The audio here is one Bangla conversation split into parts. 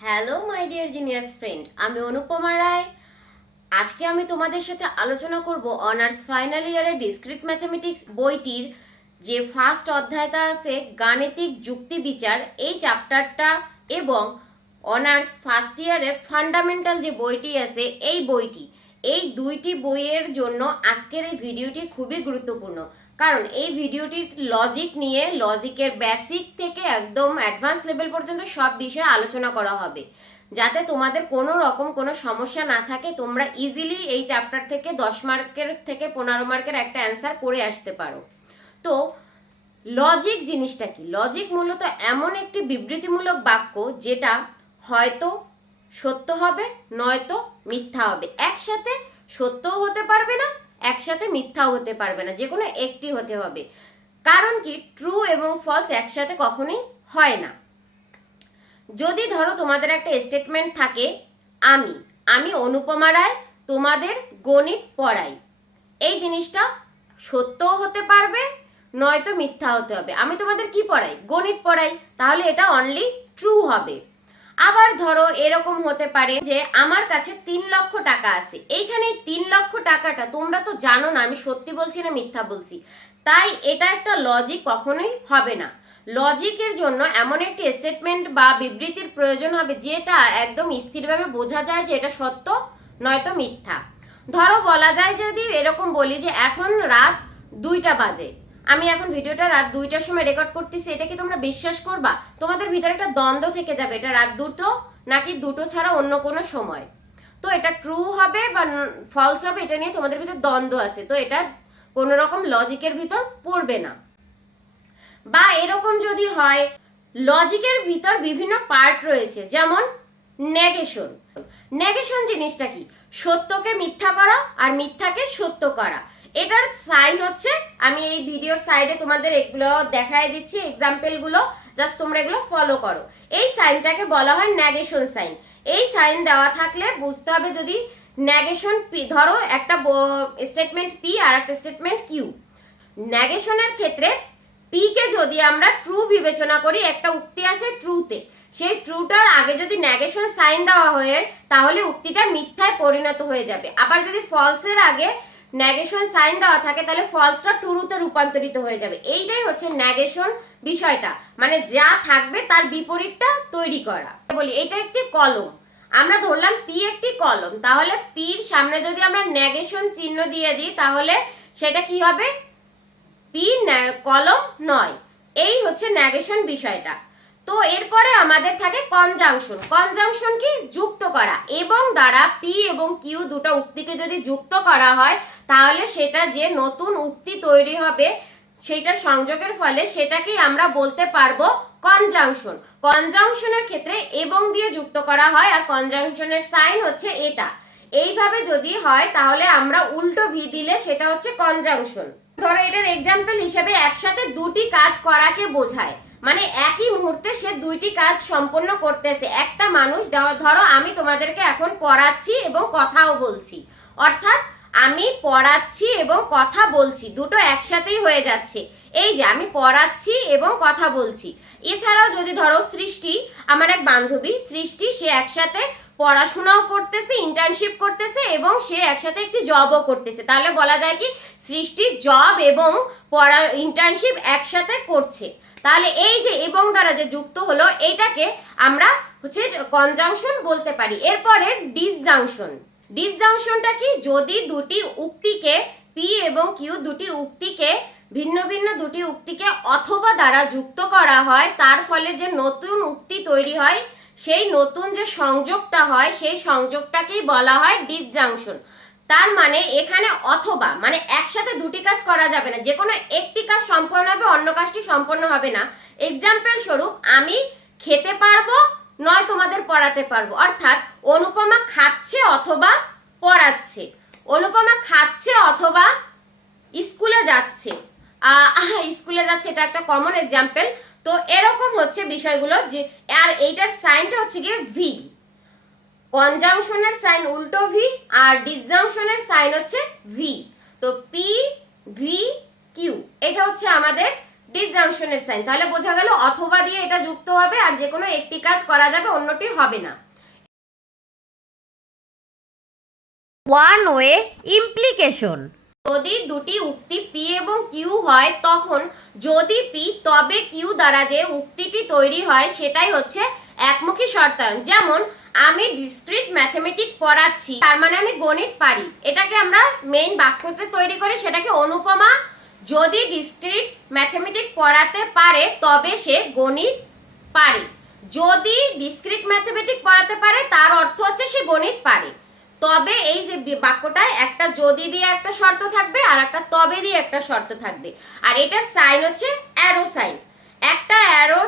Hello my dear genius friend, আমি অনুপমা রায়। আজকে আমি তোমাদের সাথে আলোচনা করব অনার্স ফাইনাল ইয়ারের ডিসক্রিট ম্যাথমেটিক্স বইটির যে ফার্স্ট অধ্যায়টা আছে গাণিতিক যুক্তি বিচার, এই চ্যাপ্টারটা এবং অনার্স ফার্স্ট ইয়ারের ফান্ডামেন্টাল যে বইটি আছে এই দুইটি বইয়ের জন্য আজকের এই ভিডিওটি খুবই গুরুত্বপূর্ণ। কারণ এই ভিডিওটির লজিক নিয়ে লজিকের বেসিক থেকে একদম অ্যাডভান্স লেভেল পর্যন্ত সব বিষয়ে আলোচনা করা হবে, যাতে তোমাদের কোনো রকম কোনো সমস্যা না থাকে, তোমরা ইজিলি এই চ্যাপ্টার থেকে 10 মার্কের থেকে 15 মার্কের একটা অ্যান্সার করে আসতে পারো। তো লজিক জিনিসটা কি? লজিক মূলত এমন একটি বিবৃতিমূলক বাক্য যেটা হয়তো সত্য হবে নয়তো মিথ্যা হবে। একসাথে সত্যও হতে পারবে না, একসাথে মিথ্যাও হতে পারবে না, যে কোনো একটি হতে হবে। কারণ কি, ট্রু এবং ফলস একসাথে কখনোই হয় না। যদি ধরো তোমাদের একটা স্টেটমেন্ট থাকে, আমি আমি অনুপমা রায় তোমাদের গণিত পড়াই, এই জিনিসটা সত্যও হতে পারবে নয়তো মিথ্যা হতে হবে। আমি তোমাদের কি পড়াই? গণিত পড়াই, তাহলে এটা অনলি ট্রু হবে। আবার ধরো এরকম হতে পারে যে আমার কাছে 3 লক্ষ টাকা আছে, এইখানে 3 লক্ষ টাকাটা তোমরা তো জানো না আমি সত্যি বলছি না মিথ্যা বলছি, তাই এটা একটা লজিক কখনোই হবে না। লজিকের জন্য এমন একটি স্টেটমেন্ট বা বিবৃতির প্রয়োজন হবে যেটা একদম স্থিরভাবে বোঝা যায় যে এটা সত্য নয়তো মিথ্যা। ধরো বলা যায়, যদি এরকম বলি যে এখন রাত 2টা বাজে, আমি এখন ভিডিওটা রাত 2টার সময় রেকর্ড করতেছি, এটা কি তোমরা বিশ্বাস করবা? তোমাদের ভিতরে একটা দ্বন্দ্ব থেকে যাবে, এটা রাত 2টো নাকি 2টো ছাড়া অন্য কোনো সময়। তো এটা ট্রু হবে বা ফলস হবে, এটা নিয়ে তোমাদের ভিতরে দ্বন্দ্ব আছে, তো এটা কোনো রকম লজিকের ভিতর পড়বে না। বা এরকম যদি হয়, লজিকের ভিতর বিভিন্ন পার্ট রয়েছে, যেমন নেগেশন। নেগেশন জিনিসটা কি? সত্যকে মিথ্যা করা আর মিথ্যাকে সত্য করা। এটার সাইন হচ্ছে, আমি এই ভিডিওর সাইডে তোমাদের এগুলো দেখায় দিচ্ছি এক্সাম্পল গুলো, জাস্ট তোমরা এগুলো ফলো করো। এই সাইনটাকে বলা হয় নেগেশন সাইন। এই সাইন দেওয়া থাকলে বুঝতে হবে, যদি নেগেশন পি, ধরো একটা স্টেটমেন্ট পি আর একটা স্টেটমেন্ট কিউ, নেগেশনের ক্ষেত্রে পি কে যদি আমরা ট্রু বিবেচনা করি, একটা উক্তি আছে ট্রুতে, সেই ট্রুটার আগে যদি নেগেশন সাইন দেওয়া হয় তাহলে উক্তিটা মিথ্যায় পরিণত হয়ে যাবে। আবার যদি ফলসের আগে নেগেশন সাইন দেওয়া থাকে তাহলে ফলসটা ট্রুতে রূপান্তরিত হয়ে যাবে। এইটাই হচ্ছে নেগেশন বিষয়টা, মানে যা থাকবে তার বিপরীতটা তৈরি করা। বলি এটা একটি কলম, আমরা ধরলাম পি একটি কলম, তাহলে পির সামনে যদি আমরা নেগেশন চিহ্ন দিয়ে দিই তাহলে সেটা কি হবে? পি কলম নয়। এই হচ্ছে নেগেশন বিষয়টা। তো এরপরে আমাদের থাকে কনজাংশন। কনজাংশন কি? যুক্ত করা। এবং দ্বারা পি এবং কিউ দুটো উক্তিকে যদি যুক্ত করা হয় তাহলে সেটা যে নতুন উক্তি তৈরি হবে সেটার সংযোগের ফলে সেটাকেই আমরা বলতে পারবো কনজাংশন। কনজাংশনের ক্ষেত্রে এবং দিয়ে যুক্ত করা হয় আর কনজাংশনের সাইন হচ্ছে এটা। এইভাবে যদি হয় তাহলে আমরা উল্টো ভি দিলে সেটা হচ্ছে কনজাংশন। ধরো এটার এক্সাম্পল হিসেবে একসাথে দুটি কাজ করাকে বোঝায়, মানে একই মুহূর্তে সে দুইটি কাজ সম্পন্ন করতেছে। একটা মানুষ, ধরো আমি তোমাদেরকে এখন পড়াচ্ছি এবং কথাও বলছি, অর্থাৎ আমি পড়াচ্ছি এবং কথা বলছি, দুটো একসাথেই হয়ে যাচ্ছে। এই যে আমি পড়াচ্ছি এবং কথা বলছি। এছাড়াও যদি ধরো সৃষ্টি, আমার এক বান্ধবী সৃষ্টি, সে একসাথে পড়াশোনাও করতেছে, ইন্টার্নশিপ করতেছে এবং সে একসাথে একটি জবও করতেছে, তাহলে বলা যায় কি সৃষ্টি জব এবং পড়া ইন্টার্নশিপ একসাথে করছে। তাহলে এই যে এবং দ্বারা যে যুক্ত হলো এইটাকে আমরা হচ্ছে কনজাংশন বলতে পারি। এরপরে ডিসজাংশন। ডিসজাংশনটা কি? যদি দুটি উক্তিকে পি এবং কিউ দুটি উক্তিকে ভিন্ন ভিন্ন দুটি উক্তিকে অথবা দ্বারা যুক্ত করা হয়, তার ফলে যে নতুন উক্তি তৈরি হয়, সেই নতুন যে সংযোগটা হয় সেই সংযোগটাকেই বলা হয় ডিসজাংশন। তার মানে এখানে অথবা মানে একসাথে দুটি কাজ করা যাবে না, যে কোনো একটি কাজ সম্পন্ন হবে অন্য কাজটি সম্পন্ন হবে না। এক্সাম্পল স্বরূপ, আমি খেতে পারবো নয় তোমাদের পড়াতে পারবো, অর্থাৎ অনুপমা খাচ্ছে অথবা পড়াচ্ছে, অনুপমা খাচ্ছে অথবা স্কুলে যাচ্ছে। স্কুলে যাচ্ছে এটা একটা কমন এক্সাম্পল। তো এরকম হচ্ছে বিষয়গুলো যে, আর এইটার সাইনটা হচ্ছে গিয়ে ভি। কনজাংশনের সাইন উল্টো ভি আর ডিসজাংশনের সাইন হচ্ছে ভি। তো পি ভি কিউ, এটা হচ্ছে আমাদের ডিসজাংশনের সাইন। তাহলে বোঝা গেল অথবা দিয়ে এটা যুক্ত হবে আর যে কোনো একটি কাজ করা যাবে, অন্যটি হবে না। One way implication. যদি দুটি উক্তি পি এবং কিউ হয় তখন যদি পি তবে কিউ দ্বারা যে উক্তিটি তৈরি হয় সেটাই হচ্ছে একমুখী শর্তায়ন। যেমন আমি ডিসক্রিট ম্যাথমেটিক্স পড়াচ্ছি, তার মানে আমি গণিত পারি, এটাকে আমরা মেইন বাক্যতে তৈরি করে সেটাকে অনুপমা যদি ডিসক্রিট ম্যাথমেটিক্স পড়াতে পারে তবে সে গণিত পারে। যদি ডিসক্রিট ম্যাথমেটিক্স পড়াতে পারে তার অর্থ হচ্ছে সে গণিত পারে। তবে এই যে বাক্যটায় একটা যদি দিয়ে একটা শর্ত থাকবে আর একটা তবে দিয়ে একটা শর্ত থাকবে, আর এটার সাইন হচ্ছে অ্যারো সাইন। একটা অ্যারো,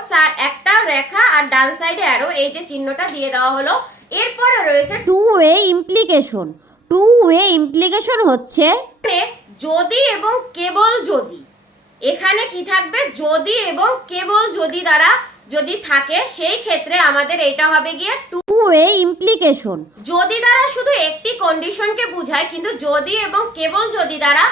একটা রেখা আর ডান সাইডে অ্যারো, এই যে চিহ্নটা দিয়ে দেওয়া হলো। এরপরে রয়েছে two way implication. Two way implication হচ্ছে যদি এবং কেবল যদি। এখানে কি থাকবে? যদি এবং কেবল যদি দ্বারা যদি থাকে সেই ক্ষেত্রে আমাদের এটা হবে গিয়ে টু ওয়ে ইমপ্লিকেশন। যদি দ্বারা শুধু একটি কন্ডিশনকে বোঝায়, কিন্তু যদি এবং কেবল যদি দ্বারা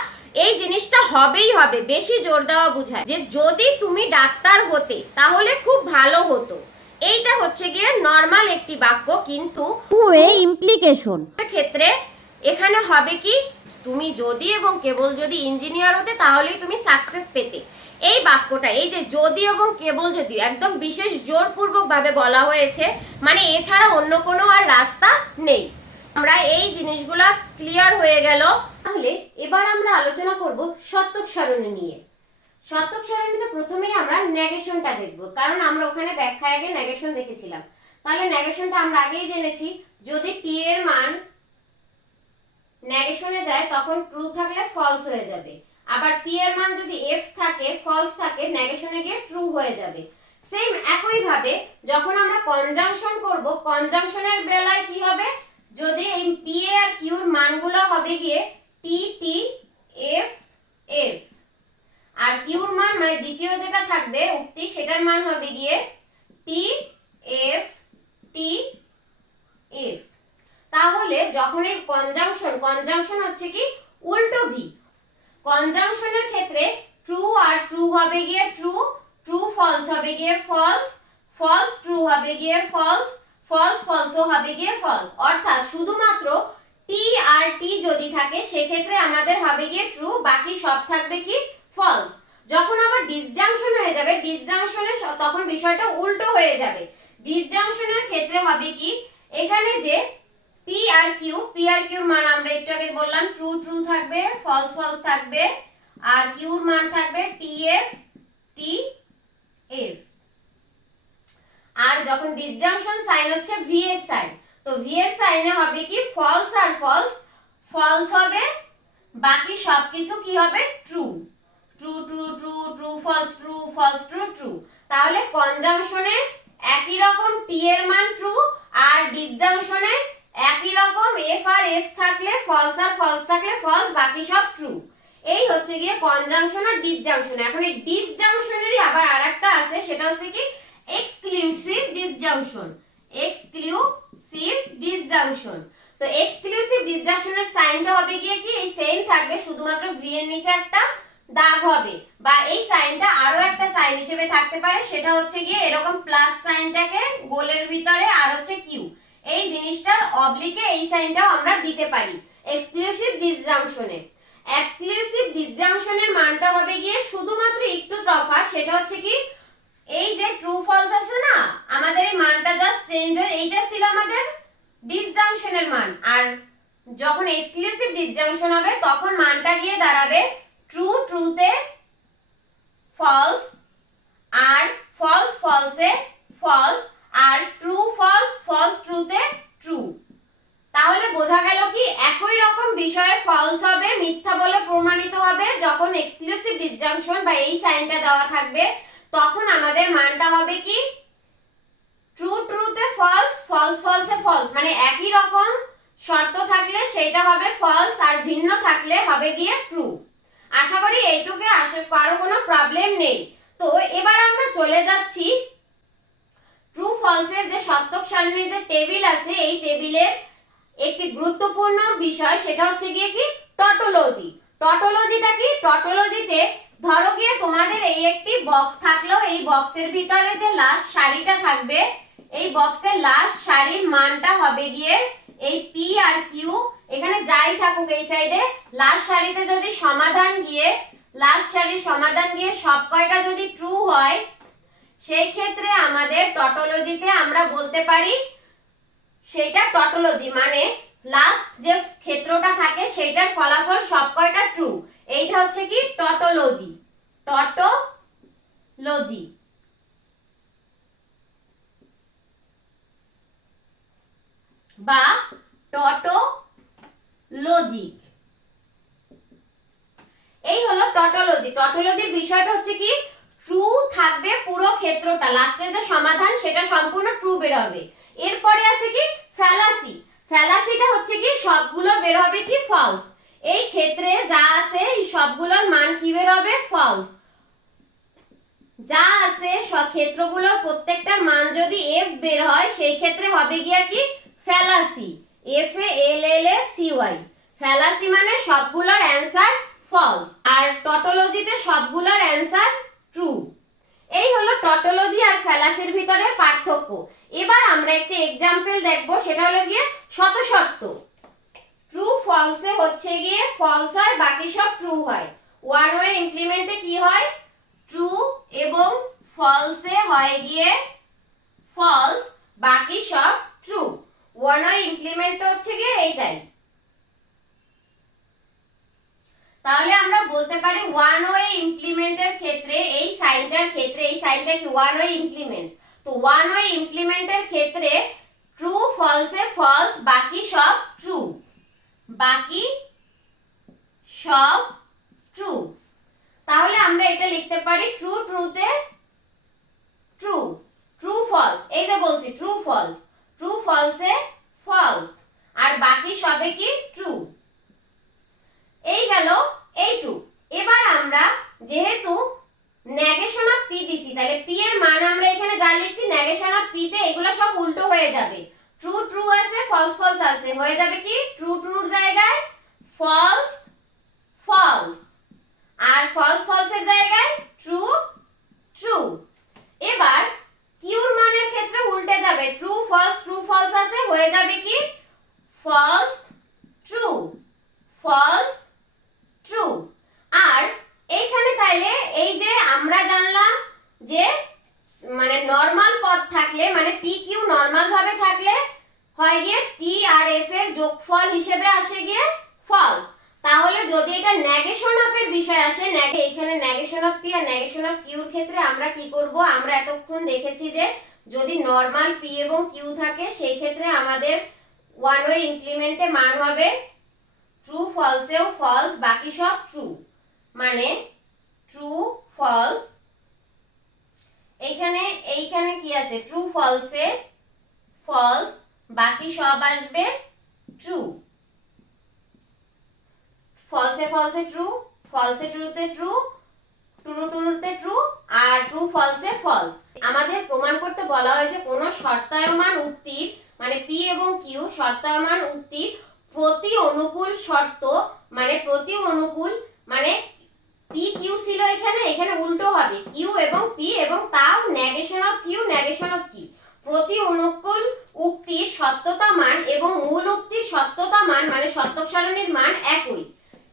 এই জিনিসটা হবেই হবে, বেশি জোর দেওয়া বোঝায় যে যদি তুমি ডাক্তার হতে তাহলে খুব ভালো হতো। এইটা হচ্ছে গিয়ে নর্মাল একটি বাক্য, কিন্তু টু ওয়ে ইমপ্লিকেশন ক্ষেত্রে এখানে হবে কি তুমি যদি এবং কেবল যদি ইঞ্জিনিয়ার হতে তাহলেই তুমি সাকসেস পেতে। এই বাক্যটা, এই যে যদি এবং কেবল যদি একদম বিশেষ জোরপূর্বক ভাবে বলা হয়েছে, মানে এছাড়া অন্য কোনো আর রাস্তা নেই। আমরা এই জিনিসগুলা ক্লিয়ার হয়ে গেল। তাহলে এবার আমরা আলোচনা করব সত্যক সারণী নিয়ে। সত্যক সারণীতে প্রথমেই আমরা নেগেশনটা দেখব, কারণ আমরা ওখানে ব্যাখ্যায় আগে নেগেশন দেখেছিলাম। তাহলে নেগেশনটা আমরা আগেই জেনেছি, যদি টি এর মান নেগেশনে যায় তখন ট্রু থাকলে ফলস হয়ে যাবে, আবার পি এর মান যদি এফ থাকে ফলস থাকে নেগেশনে গিয়ে ট্রু হয়ে যাবে। সেম একই ভাবে যখন আমরা কনজাংশন করব, কনজাংশনের বেলায় কি হবে? যদি এই পি আর কিউর মানগুলো হবে গিয়ে টি টি এফ এফ, আর কিউর মান মানে দ্বিতীয় যেটা থাকবে উক্তি সেটার মান হবে গিয়ে টি এফ টি এফ। তাহলে যখন এই কনজাংশন হচ্ছে কি উল্টো ভি। কনজাংশনের ক্ষেত্রে ট্রু আর ট্রু হবে গিয়ে ট্রু, ট্রু ফলস হবে গিয়ে ফলস, ফলস ট্রু হবে গিয়ে ফলস, ফলস ফলসও হবে গিয়ে ফলস। অর্থাৎ শুধুমাত্র টি আর টি যদি থাকে সেক্ষেত্রে আমাদের হবে গিয়ে ট্রু, বাকি সব থাকবে কি ফলস। যখন আবার ডিসজাংশন হয়ে যাবে, ডিসজাংশনে তখন বিষয়টা উল্টো হয়ে যাবে। ডিসজাংশনের ক্ষেত্রে হবে কি এখানে যে পি আর কিউর মান আমরা একটু আগে বললাম ট্রু ট্রু থাকবে, ফলস ফলস থাকবে, আর কিউর মান থাকবে টি এফ টি এফ। আর যখন ডিসজাংশন সাইন হচ্ছে ভি এর সাইন, তো ভি এর সাইনে হবে কি ফলস আর ফলস, ফলস হবে, বাকি সবকিছু কি হবে true, true true true true false true false true true. তাহলে কনজাংশনে একই রকম টি এর মান ট্রু, আর ডিসজাংশনে একই রকম এফ আর এফ থাকলে ফলস আর ফলস থাকলে ফলস, বাকি সব ট্রু। এই হচ্ছে গিয়ে কনজাংশন আর ডিসজাংশন। এখন এই ডিসজাংশনেরই আবার আরেকটা আছে, সেটা হচ্ছে কি এক্সক্লুসিভ ডিসজাংশন। এক্সক্লুসিভ ডিসজাংশন, তো এক্সক্লুসিভ ডিসজাংশনের সাইনটা হবে গিয়ে কি এই সেম থাকবে, শুধুমাত্র ভি এর নিচে একটা দাগ হবে, বা এই সাইনটা আরো একটা সাইন হিসেবে থাকতে পারে, সেটা হচ্ছে গিয়ে এরকম প্লাস সাইনটাকে গোলের ভিতরে আর হচ্ছে কিউ, এই জিনিসটার অবলিকে এই সাইনটাও আমরা দিতে পারি এক্সক্লুসিভ ডিসজাংশনে। এক্সক্লুসিভ ডিসজাংশনের মানটা হবে গিয়ে শুধুমাত্র একটু তফাৎ, সেটা হচ্ছে কি এই যে ট্রু ফলস আছে না, আমাদের এই মানটা জাস্ট চেঞ্জ হয়ে, এইটা ছিল আমাদের ডিসজাংশনের মান, আর যখন এক্সক্লুসিভ ডিসজাংশন হবে তখন মানটা গিয়ে দাঁড়াবে ট্রু ট্রুতে ফলস, আর ফলস ফলসে ফলস, আর ট্রু ফলস ফলস ট্রুতে ট্রু। তাহলে বোঝা গেল কি একই রকম বিষয়ে ফলস হবে, মিথ্যা বলে প্রমাণিত হবে যখন এক্সক্লুসিভ ডিসজাংশন বা এই সাইনটা দেওয়া থাকবে, তখন আমাদের মানটা হবে কি ট্রু ট্রুতে ফলস, ফলস ফলসে ফলস, মানে একই রকম শর্ত থাকলে সেটা হবে ফলস, আর ভিন্ন থাকলে হবে গিয়ে ট্রু। আশা করি এইটুকে কারো কোনো প্রবলেম নেই। তো এবার আমরা চলে যাচ্ছি ট্রু ফলসের যে সত্যক সারণীর যে টেবিল আছে, এই টেবিলের একটি গুরুত্বপূর্ণ বিষয় সেটা হচ্ছে গিয়ে কি টটোলজি। টটোলজিটা কি? টটোলজিতে ধরো গিয়ে তোমাদের এই একটি বক্স থাকলো, এই বক্সের ভিতরে যে লাস্ট সারিটা থাকবে, এই বক্সের লাস্ট সারির মানটা হবে গিয়ে এই পি আর কিউ, এখানে যাই থাকুক এই সাইডে, লাস্ট সারিতে যদি সমাধান গিয়ে লাস্ট সারির সমাধান গিয়ে সব কয়টা যদি ট্রু হয়, সেই ক্ষেত্রে আমাদের টটোলজিতে আমরা বলতে পারি সেটা টটোলজি, মানে লাস্ট যে ক্ষেত্রটা থাকে সেটার ফলাফল সব কয়টা ট্রু, এইটা হচ্ছে কি টটোলজি। টটোলজি বা টটোলজিক, এই হলো টটোলজি। টটোলজির বিষয়টা হচ্ছে কি ট্রু থাকবে পুরো ক্ষেত্রটা, লাস্টের যে সমাধান সেটা সম্পূর্ণ ট্রু বের হবে। এরপরে আছে কি ফ্যালাসি। ফ্যালাসিটা হচ্ছে কি সবগুলো বের হবে কি ফলস, এই ক্ষেত্রে যা আছে এই সবগুলোর মান কি বের হবে ফলস, যা আছে সব ক্ষেত্রগুলোর প্রত্যেকটার মান যদি এফ বের হয় সেই ক্ষেত্রে হবে গিয়া কি fallacy, F A L L A C Y. Fallacy মানে সবগুলোর অ্যানসার ফলস, আর টটোলজিতে সবগুলোর অ্যানসার ট্রু। এই হলো টটোলজি আর ফ্যালাসির ভিতরে পার্থক্য। এবার আমরা একটি এক্সাম্পল দেখব, সেটা হলো গিয়ে শতশর্ত। ট্রু ফলসে হচ্ছে গিয়ে ফলস হয়, বাকি সব ট্রু হয়। ওয়ান ওয়ে ইমপ্লিমেন্টে কি হয় ট্রু এবং ফলসে হয় গিয়ে ফলস, বাকি সব ট্রু। ওয়ান ওয়ে ইমপ্লিমেন্টটা হচ্ছে গিয়ে এইটাই। তাহলে আমরা বলতে পারি ওয়ান ওয়ে ইমপ্লিমেন্টের ক্ষেত্রে এই সাইনটার ক্ষেত্রে, এই সাইনটা কি ওয়ান ওয়ে ইমপ্লিমেন্ট, তো ওয়ান ওয়ে ইমপ্লিমেন্টের ক্ষেত্রে ট্রু ফলসে ফলস, বাকি সব ট্রু, বাকি সব ট্রু। তাহলে আমরা এটা লিখতে পারি ট্রু ট্রুতে ট্রু, ট্রু ফলস, এই যে বলছি ট্রু ফলস, ট্রু ফলসে ফলস, আর বাকি সবে কি ট্রু। এই গেল এইটু। এবার আমরা যেহেতু নেগেশন অফ পি দিছি, তাহলে পি এর মান আমরা এখানে যা লিখছি নেগেশন অফ পি তে এগুলো সব উল্টো হয়ে যাবে। ট্রু ট্রু আছে, ফলস ফলস আছে, হয়ে যাবে কি ট্রু ট্রুর জায়গায় ফলস ফলস, আর ফলস ফলসের জায়গায় ট্রু ট্রু। এবার কিউর মানের ক্ষেত্রে উল্টে যাবে, ট্রু ফলস আছে, হয়ে যাবে কি ফলস ট্রু ফলস ট্রু। আর এইখানে তাইলে এই যে আমরা জানলাম যে মানে নরমাল পদ থাকলে, মানে পি কিউ নরমাল ভাবে থাকলে হয় গিয়ে টি আর এফ এর যোগফল হিসেবে আসে গিয়ে ফলস। তাহলে যদি এটা নেগেশন অফ এর বিষয় আসে, এখানে নেগেশন অফ পি আর নেগেশন অফ কিউর ক্ষেত্রে আমরা কি করব, আমরা এতক্ষণ দেখেছি যে যদি নরমাল পি এবং কিউ থাকে সেই ক্ষেত্রে আমাদের ওয়ান ওয়ে ইমপ্লিমেন্টে মান হবে ট্রু ফলসেও ফলস, বাকি সব ট্রু, মানে ট্রু ফলস। এইখানে কি আছে ট্রু ফলসে ফলস, বাকি সব আসবে ট্রু। ফলসে ফলসে ট্রু, ফলসে ট্রুতে ট্রু, ট্রু ট্রুতে ট্রু, আর ট্রু ফলসে ফলস। আমাদের প্রমাণ করতে বলা হয়েছে কোন শর্তায়মান উক্তির, মানে পি এবং কিউ শর্তায়মান উক্তির প্রতি অনুকূল শর্ত, মানে প্রতি অনুকূল, মানে পি কিউ ছিল এখানে, এখানে উল্টো হবে কিউ এবং পি, এবং তাও negation of Q negation of Q, প্রতি অনুকূল উক্তির সত্যতা মান এবং মূল উক্তির সত্যতা মান, মানে সত্যক সারণীর মান একই।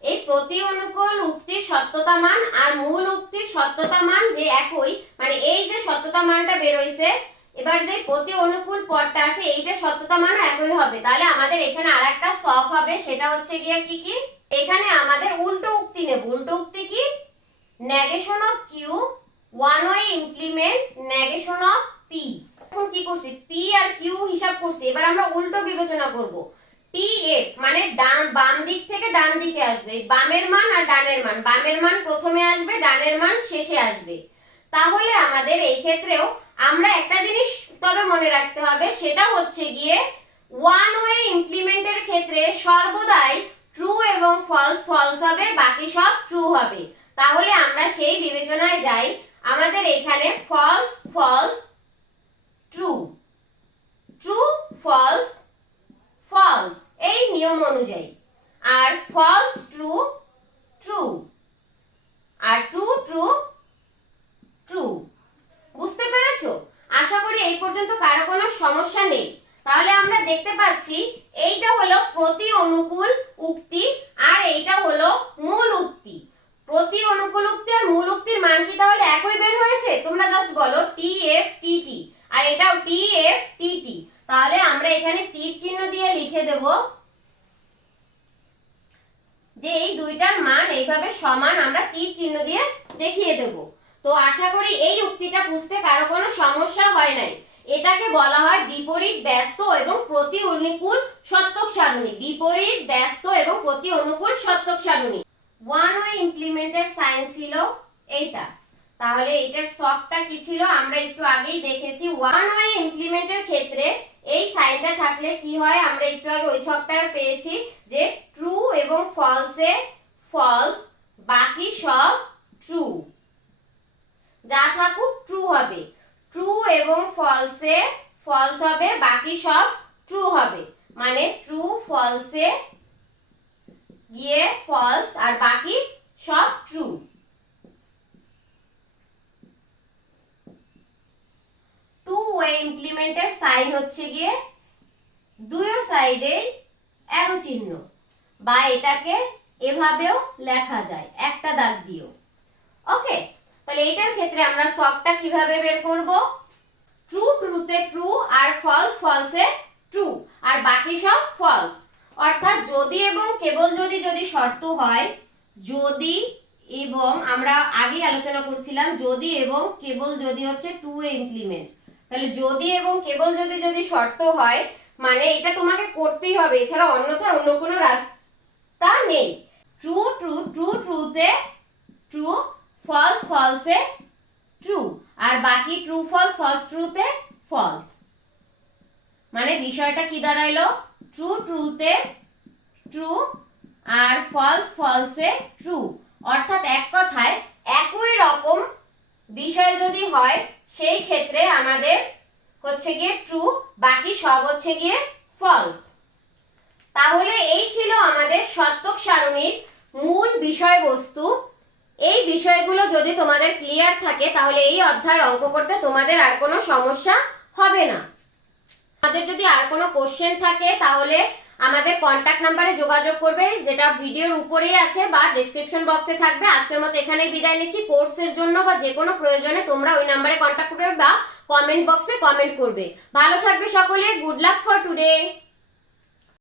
এই প্রতি অনুকূল উক্তির সত্যতা মান আর মূল উক্তির সত্যতা মান যে একই, মানে এই যে সত্যতা মানটা বের হইছে, এবার যে প্রতি অনুকূল পদটা আছে এইটা সত্যতা মান একই হবে। তাহলে আমাদের এখানে আরেকটা সলভ হবে, সেটা হচ্ছে গিয়ে কি কি, এখানে আমাদের উল্টো উক্তি নেব। উল্টো উক্তি কি, negation of Q one way implement negation of P. এখন কি করছি, পি আর কিউ হিসাব করছি, এবার আমরা উল্টো বিবেচনা করব। টি এফ মানে বাম দিক থেকে ডান দিকে আসবে, বামের মান আর ডানের মান, বামের মান প্রথমে আসবে, ডানের মান শেষে আসবে। তাহলে আমাদের এই ক্ষেত্রেও আমরা একটা জিনিস তবে মনে রাখতে হবে, সেটা হচ্ছে গিয়ে ওয়ান ওয়ে ইমপ্লিমেন্টের ক্ষেত্রে সর্বদাই ট্রু এবং ফলস ফলস হবে, বাকি সব ট্রু হবে। তাহলে আমরা সেই বিবেচনায় যাই, আমাদের এখানে false false true, true false false, এই নিয়ম অনুযায়ী, আর ফলস ট্রু ট্রু, আর ট্রু ট্রু ট্রু। বুঝতে পেরেছো? আশা করি এই পর্যন্ত কারো কোনো সমস্যা নেই। তাহলে আমরা দেখতে পাচ্ছি এইটা হলো প্রতি অনুকূল উক্তি আর এইটা হলো মূল উক্তি। প্রতি অনুকূল উক্তি আর মূল উক্তির মান কি তাহলে একই বের হয়েছে? তোমরা জাস্ট বলো TFTT, আর এটাও TFTT। তাহলে আমরা এখানে তীর চিহ্ন দিয়ে লিখে দেব যে এই দুইটার মান এইভাবে সমান, আমরা তীর চিহ্ন দিয়ে দেখিয়ে দেব। তো আশা করি এই উক্তিটা বুঝতে কারো কোনো সমস্যা হয় নাই। এটাকে বলা হয় বিপরীত ব্যস্ত এবং প্রতি অনুকূল সত্যক সারণী। বিপরীত ব্যস্ত এবং প্রতি অনুকূল সত্যক সারণী। ওয়ান ওয়ে ইমপ্লিমেন্টের সাইন ছিল এইটা। তাহলে এটার সবটা কি ছিল আমরা একটু আগেই দেখেছি। ওয়ান ওয়ে ইমপ্লিমেন্টের ক্ষেত্রে এই সাইনটা থাকলে কি হয় আমরা একটু আগে ওই ছকটা পেয়েছি যে ট্রু এবং ফলসে ফলস, বাকি সব ট্রু। যা থাকুক ট্রু হবে। ট্রু এবং ফলসে ফলস হবে, বাকি সব ট্রু হবে। মানে ট্রু ফলসে গিয়ে ফলস আর বাকি সব ট্রু। টু ওয়ে ইমপ্লিমেন্টের সাইন হচ্ছে গিয়ে দুই সাইডে অ্যারো চিহ্ন, বা এটাকে এভাবেও লেখা যায় একটা দাগ দিও। ওকে, তাহলে এটার ক্ষেত্রে আমরা সবটা কিভাবে বের করব? ট্রু ট্রুতে ট্রু আর ফলস ফলসে ট্রু আর বাকি সব ফলস। অর্থাৎ যদি এবং কেবল যদি যদি শর্ত হয়, যদি এবং আমরা আগে আলোচনা করছিলাম যদি এবং কেবল যদি হচ্ছে টু ওয়ে ইমপ্লিমেন্ট। তাহলে যদি এবং কেবল যদি যদি শর্ত হয় মানে এটা তোমাকে করতেই হবে, এছাড়া অন্যথায় অন্য কোনো রাস্তা নেই। ট্রু ট্রু ট্রু ট্রুতে ট্রু, ফলস ফলসে ট্রু আর বাকি ট্রু ফলস ফলস ট্রুতে ফলস। মানে বিষয়টা কি দাঁড়াইলো? ট্রু ট্রুতে ট্রু আর ফলস ফলসে ট্রু। অর্থাৎ এক কথায় একই রকম বিষয় যদি হয় সেই ক্ষেত্রে আমাদের হচ্ছে গিয়ে ট্রু, বাকি সব হচ্ছে গিয়ে ফলস। তাহলে এই ছিল আমাদের সত্যক সারণীর মূল বিষয়বস্তু। এই বিষয়গুলো যদি তোমাদের ক্লিয়ার থাকে তাহলে এই অধ্যায়ের অঙ্ক করতে তোমাদের আর কোনো সমস্যা হবে না। আমাদের যদি আর কোনো কোশ্চেন থাকে তাহলে আমাদের কন্টাক্ট নাম্বারে যোগাযোগ করবে, যেটা ভিডিওর উপরেই আছে বা ডেসক্রিপশন বক্সে থাকবে। আজকের মতো এখানেই বিদায় নিচ্ছি। কোর্সের জন্য বা যে কোনো প্রয়োজনে তোমরা ওই নাম্বারে কন্টাক্ট করবে বা কমেন্ট বক্সে কমেন্ট করবে। ভালো থাকবে সকলে। Good luck for today.